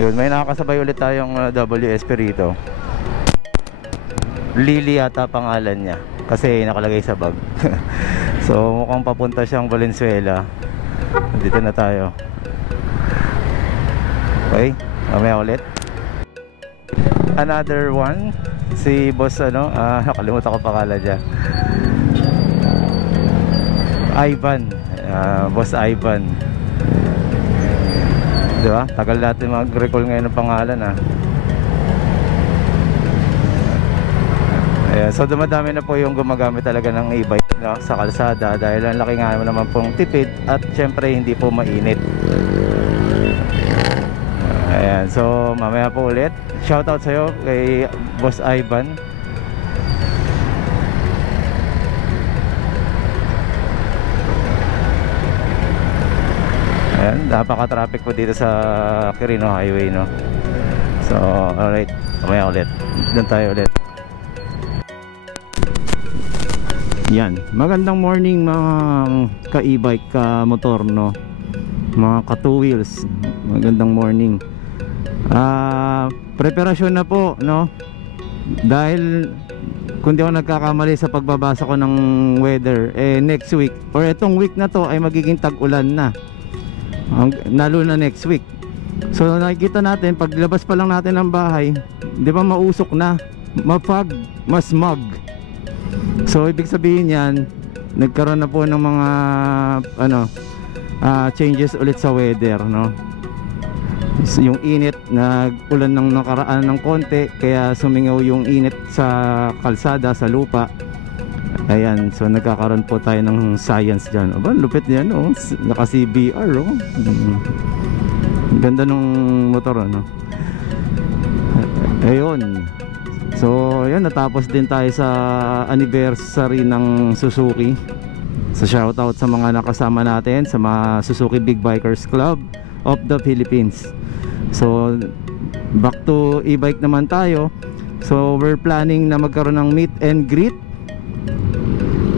Yun, may nakakasabay ulit tayong WSP rito. Lily yata pangalan niya kasi nakalagay sa bag. So mukhang papunta siyang Valenzuela. Dito na tayo. Okay, mamaya ulit. Another one, si boss nakalimutan ko pangalan niya. Ivan, boss Ivan. Diba? Tagal natin mag-recall ngayon ng pangalan Ayan, so dumadami na po yung gumagamit talaga ng e-bike sa kalsada dahil ang laki nga naman pong tipid at syempre hindi po mainit. Ayan, so mamaya po ulit. Shoutout sa'yo kay Boss Ivan. Ayan, napaka-traffic po dito sa Quirino Highway, no? So, alright, mamaya ulit. Doon tayo ulit. Yan, magandang morning mga ka-e-bike, ka-motor, no? Mga ka-two wheels. Magandang morning. Preparasyon na po, no? Dahil kung di ako nagkakamali sa pagbabasa ko ng weather, next week or etong week na to ay magiging tag-ulan na. Lalo na next week. So nakikita natin paglabas pa lang natin ng bahay, di ba mausok na, mapag, masmog. So ibig sabihin yan, nagkaroon na po ng mga changes ulit sa weather, no? So, yung init, nag-ulan ng nakaraan ng konti, kaya sumingaw yung init sa kalsada, sa lupa. Ayan, so nagkakaroon po tayo ng science dyan. Aba, lupit yan, oh. Naka CBR, oh. Ganda nung motor, ano. Ayun. So, yan, natapos din tayo sa anniversary ng Suzuki. So, shoutout sa mga nakasama natin, sa mga Suzuki Big Bikers Club of the Philippines. So, back to e-bike naman tayo. So, we're planning na magkaroon ng meet and greet.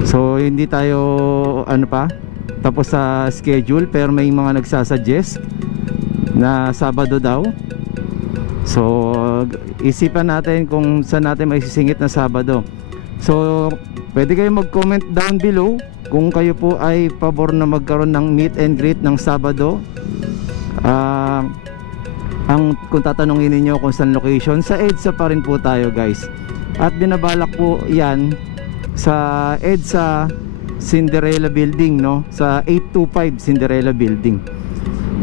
So hindi tayo tapos sa schedule, pero may mga nagsasuggest na Sabado daw. So isipan natin kung saan natin may sisingit na Sabado. So pwede kayo mag-comment down below kung kayo po ay pabor na magkaroon ng meet and greet ng Sabado. Kung tatanungin niyo kung saan location, sa EDSA pa rin po tayo, guys. At binabalak po yan sa EDSA Cinderella Building, no? Sa 825 Cinderella Building.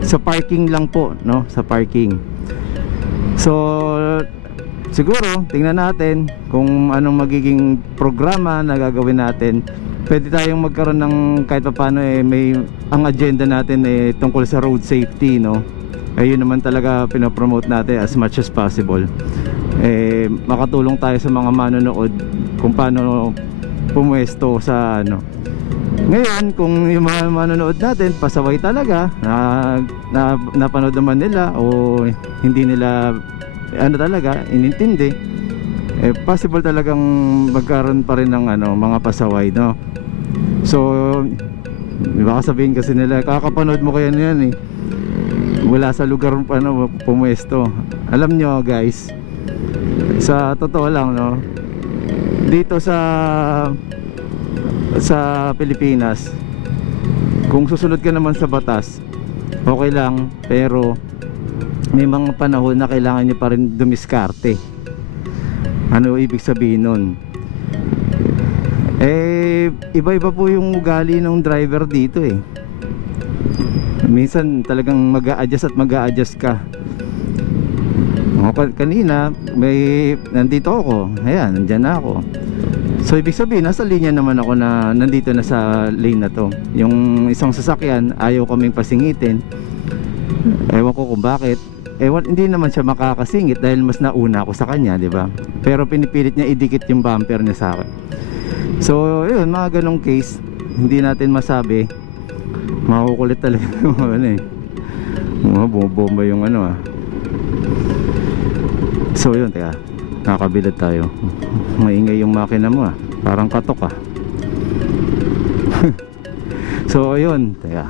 Sa parking lang po, no? Sa parking. So siguro tingnan natin kung anong magiging programa na gagawin natin. Pwede tayong magkaroon ng kahit paano may ang agenda natin tungkol sa road safety, no? Ayun naman talaga pinopromote natin as much as possible. Makatulong tayo sa mga manonood kung paano pumuesto sa Ngayon, kung yung mga manonood natin pasaway talaga, napanood naman nila o hindi nila talaga inintindi, possible talagang magkaroon pa rin ng mga pasaway, no? So baka sabihin kasi nila, kakapanood mo kaya niyan wala sa lugar pumuesto. Alam nyo, guys, sa totoo lang, no, dito sa Pilipinas, kung susunod ka naman sa batas, okay lang, pero may mga panahon na kailangan nyo pa rin dumiskarte. Ano ibig sabihin nun? Iba-iba po yung ugali ng driver dito. Minsan talagang mag-a-adjust at mag-a-adjust ka. Kanina nandito ako, ayan, nandyan na ako. So ibig sabihin nasa linya naman ako na nandito na sa lane na to. Yung isang sasakyan ayaw kaming pasingitin. Ewan ko kung bakit. Hindi naman siya makakasingit dahil mas nauna ako sa kanya, di ba? Pero pinipilit niya idikit yung bumper niya sa akin. So yun, mga ganong case, hindi natin masabi. Makukulit talaga mga bumabomba yung So yun, teka, nakabilad tayo. Maingay yung makina mo parang katok So yun, teka,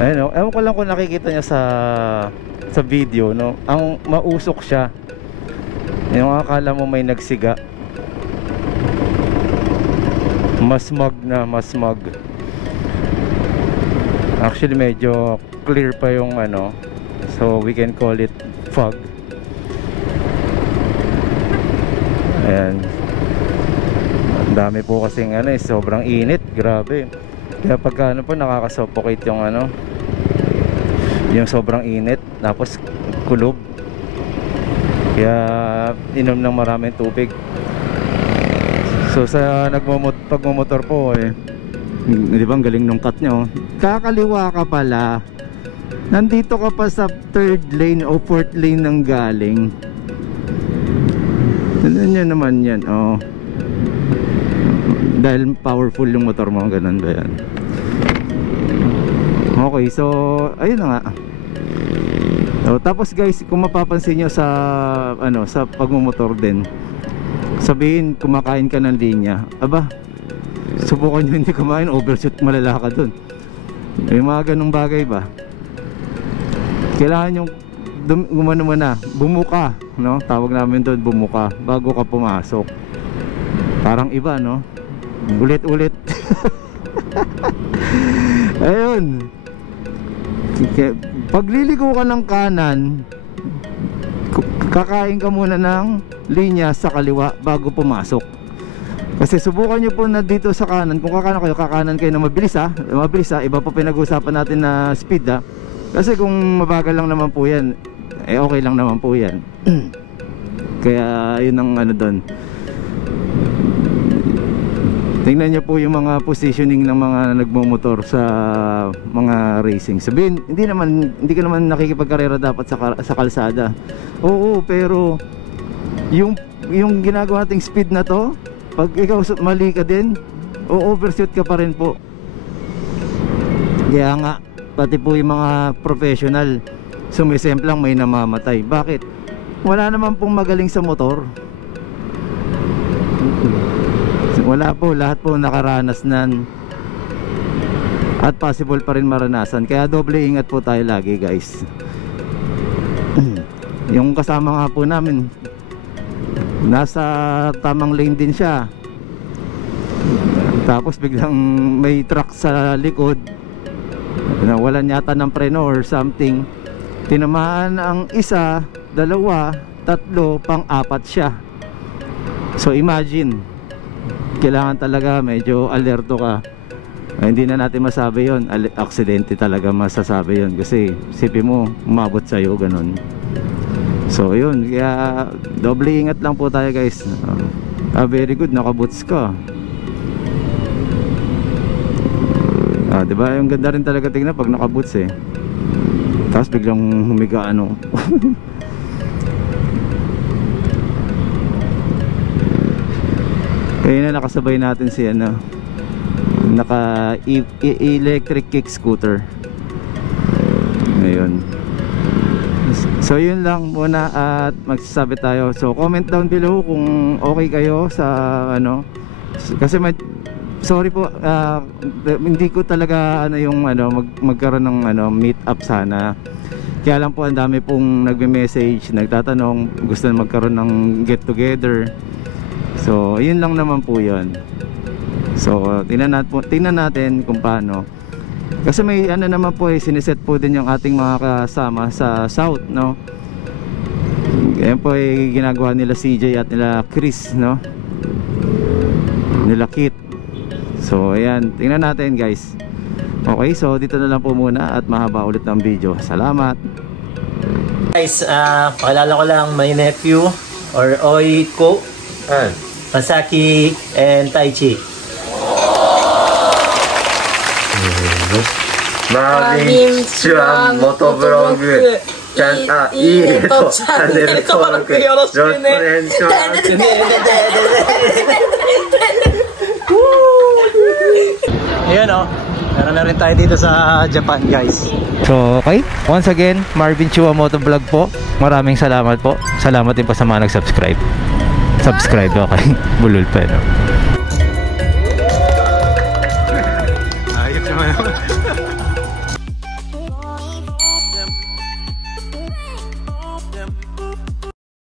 Ayun, oh. Ewan ko lang kung nakikita niya sa video, no? Ang mausok siya. Yung akala mo may nagsiga. Masmog na, masmog. Actually medyo clear pa yung ano, so we can call it fog. Ayan. Ang dami po kasing ano, sobrang init, grabe. Kaya pagka ano po, nakakasuffocate yung ano, yung sobrang init, tapos kulob. Kaya inom ng maraming tubig. So sa pagmumotor po di ba ang galing nung cut nyo, kakaliwa ka pala, nandito ka pa sa 3rd lane o 4th lane ng galing. Tignan nyo naman yan, oh. Dahil powerful yung motor mo, ganun ba yan? Okay, so ayun na nga. So, tapos guys, kung mapapansin nyo sa ano, sa pagmumotor din, sabihin kumakain ka ng linya, aba, subukan nyo hindi kumain, overshoot, malala ka dun. May mga ganung bagay ba? Kailangan yung gumano mo na, bumuka, no? Tawag namin doon, bumuka bago ka pumasok. Parang iba, no? Ulit-ulit. Ayun. Pagliliko ka ng kanan, kakain ka muna ng linya sa kaliwa bago pumasok. Kasi subukan nyo po na dito sa kanan, kung kakanan kayo na mabilis ha, iba pa pinag-usapan natin na speed ha. Kasi kung mabagal lang naman po yan, okay lang naman po yan. Kaya yun ang ano doon. Tingnan nyo po yung mga positioning ng mga nagmumotor sa mga racing. Sabihin, hindi ka naman nakikipagkarera dapat sa kalsada. Oo, pero yung ginagawa nating speed na to, pag ikaw mali ka din, o overshoot ka pa rin po. Kaya nga, pati po yung mga professional, sumisemplang may namamatay. Bakit? Wala naman pong magaling sa motor. Wala po, lahat po nakaranas nan, at possible pa rin maranasan. Kaya doble ingat po tayo lagi guys. Yung kasama nga po namin, nasa tamang lane din siya, tapos biglang may truck sa likod, nawalan yata ng preno or something, tinamaan ang isa, dalawa, tatlo, pang-apat siya. So imagine, kailangan talaga medyo alerto ka. Hindi na natin masabi yon, aksidente talaga masasabi yon, kasi isipin mo umabot sa'yo ganun. So yun, kaya doble ingat lang po tayo guys. Very good, nakaboots ka. Diba, yung ganda rin talaga tingnan pag nakaboots eh. Tapos biglang humiga ano. Kaya na nakasabay natin si ano, naka electric kick scooter. Ngayon. So yun lang muna at magsasabi tayo. So comment down below kung okay kayo sa ano, kasi sorry po, hindi ko talaga ano yung ano magkaroon ng ano meet up sana. Kaya lang po ang dami pong nagme-message, nagtatanong, gusto na magkaroon ng get together. So yun lang naman po yun. So tingnan natin kung paano. Kasi may ano naman po siniset po din yung ating mga kasama sa South, no? Yan po ginagawa nila CJ at nila Chris, no? Nila Kit. So ayan, tingnan natin guys. Okay, so dito na lang po muna at mahaba ulit ng video. Salamat guys. Pakilala ko lang my nephew or Oiko, Masaki and Taichi. Konnichiwa, motovlog.いいねとチャンネル登録よろしくね。Ayan o, meron na rin tayo dito sa Japan guys. So okay, once again, Marvin Chua Motovlog po. Maraming salamat po. Salamat din po sa mga nag-subscribe. Subscribe, okay. Bulol pa no.